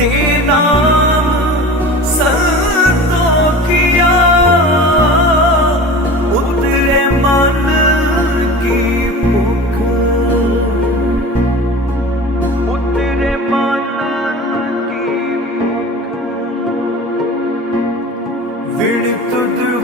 ਦੇ ਨਾਮ ਸੰਤੋ ਕੀਆ ਉਤਰੇ ਮਨ ਕੀ ਭੁੱਖ ਉਤਰੇ ਮਨ ਕੀ ਭੁੱਖ ਵਿੜ ਤੁਧ